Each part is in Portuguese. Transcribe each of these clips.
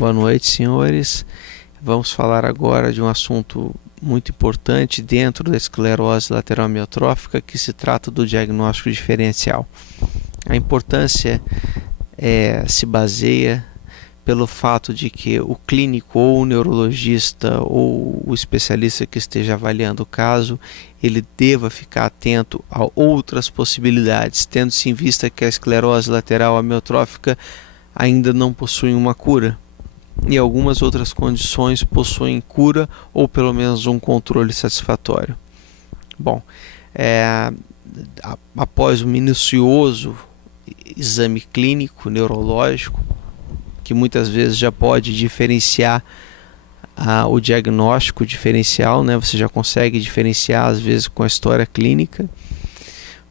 Boa noite, senhores. Vamos falar agora de um assunto muito importante dentro da esclerose lateral amiotrófica, que se trata do diagnóstico diferencial. A importância se baseia pelo fato de que o clínico ou o neurologista ou o especialista que esteja avaliando o caso, ele deva ficar atento a outras possibilidades, tendo-se em vista que a esclerose lateral amiotrófica ainda não possui uma cura e algumas outras condições possuem cura ou pelo menos um controle satisfatório. Bom, após um minucioso exame clínico neurológico, que muitas vezes já pode diferenciar o diagnóstico diferencial, né? Você já consegue diferenciar às vezes com a história clínica.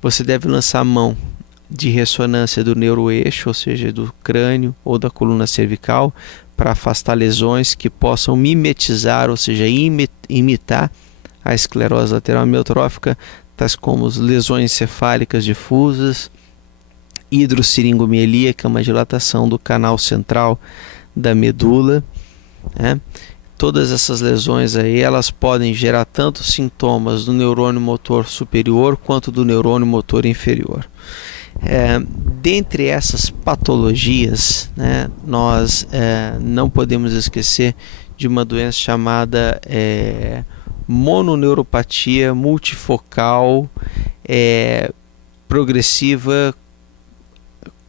Você deve lançar mão de ressonância do neuroeixo, ou seja, do crânio ou da coluna cervical, para afastar lesões que possam mimetizar, ou seja, imitar a esclerose lateral amiotrófica, tais como lesões encefálicas difusas, hidrossiringomielia, que é uma dilatação do canal central da medula, né? Todas essas lesões aí, elas podem gerar tanto sintomas do neurônio motor superior quanto do neurônio motor inferior. Dentre essas patologias, né, nós não podemos esquecer de uma doença chamada mononeuropatia multifocal progressiva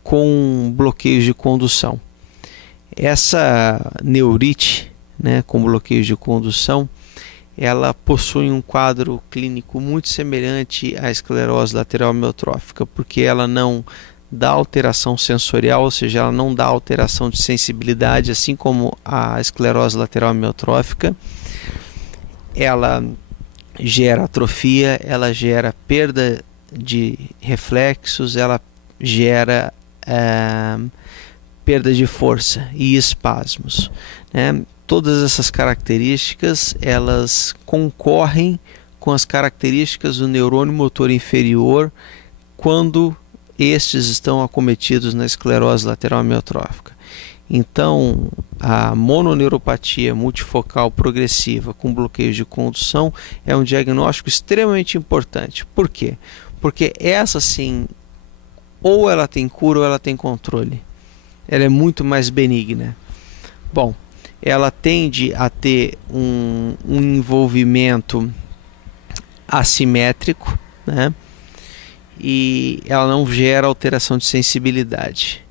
com bloqueios de condução. Essa neurite, né, com bloqueios de condução, ela possui um quadro clínico muito semelhante à esclerose lateral amiotrófica, porque ela não dá alteração sensorial, ou seja, ela não dá alteração de sensibilidade, assim como a esclerose lateral amiotrófica. Ela gera atrofia, ela gera perda de reflexos, ela gera perda de força e espasmos, né? Todas essas características, elas concorrem com as características do neurônio motor inferior quando estes estão acometidos na esclerose lateral amiotrófica. Então, a mononeuropatia multifocal progressiva com bloqueios de condução é um diagnóstico extremamente importante. Por quê? Porque essa sim, ou ela tem cura ou ela tem controle. Ela é muito mais benigna. Bom, ela tende a ter um envolvimento assimétrico, né? E ela não gera alteração de sensibilidade.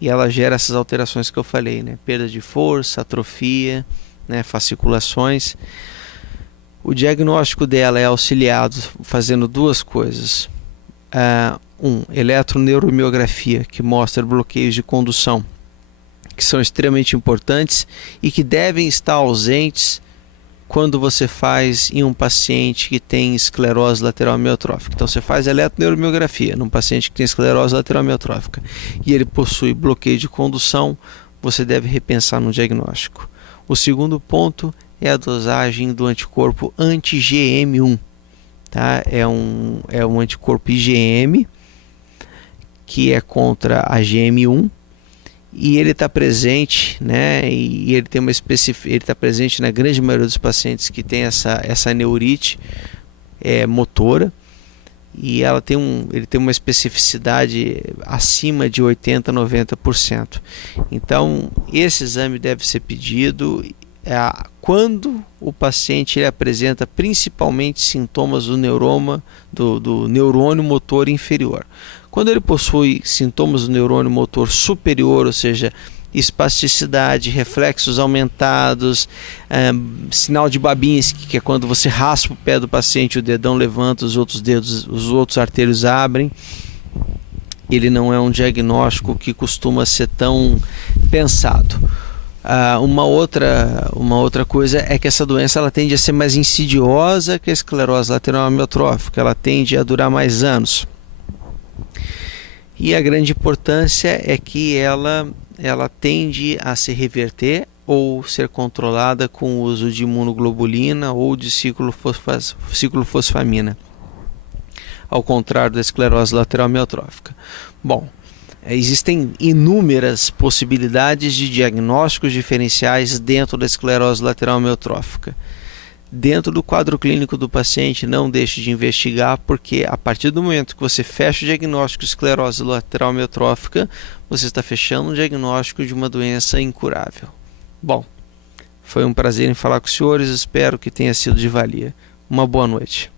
E ela gera essas alterações que eu falei, né? Perda de força, atrofia, né? Fasciculações. O diagnóstico dela é auxiliado fazendo duas coisas. Eletroneuromiografia, que mostra bloqueios de condução, que são extremamente importantes e que devem estar ausentes quando você faz em um paciente que tem esclerose lateral amiotrófica. Então você faz eletroneuromiografia num paciente que tem esclerose lateral amiotrófica e ele possui bloqueio de condução, você deve repensar no diagnóstico. O segundo ponto é a dosagem do anticorpo anti-GM1. Tá? É um anticorpo IgM que é contra a GM1. E ele está presente, né? E ele tem ele está presente na grande maioria dos pacientes que tem essa neurite motora, e ele tem uma especificidade acima de 80% a 90%. Então esse exame deve ser pedido quando o paciente ele apresenta principalmente sintomas do neurônio motor inferior. Quando ele possui sintomas do neurônio motor superior, ou seja, espasticidade, reflexos aumentados, sinal de Babinski, que é quando você raspa o pé do paciente, o dedão levanta, os outros artérios abrem, ele não é um diagnóstico que costuma ser tão pensado. Uma outra coisa é que essa doença ela tende a ser mais insidiosa que a esclerose lateral amiotrófica, ela tende a durar mais anos. E a grande importância é que ela tende a se reverter ou ser controlada com o uso de imunoglobulina ou de ciclofosfamina, ao contrário da esclerose lateral amiotrófica. Bom, Existem inúmeras possibilidades de diagnósticos diferenciais dentro da esclerose lateral amiotrófica. Dentro do quadro clínico do paciente, não deixe de investigar, porque a partir do momento que você fecha o diagnóstico de esclerose lateral amiotrófica, você está fechando o diagnóstico de uma doença incurável. Bom, foi um prazer em falar com os senhores, espero que tenha sido de valia. Uma boa noite.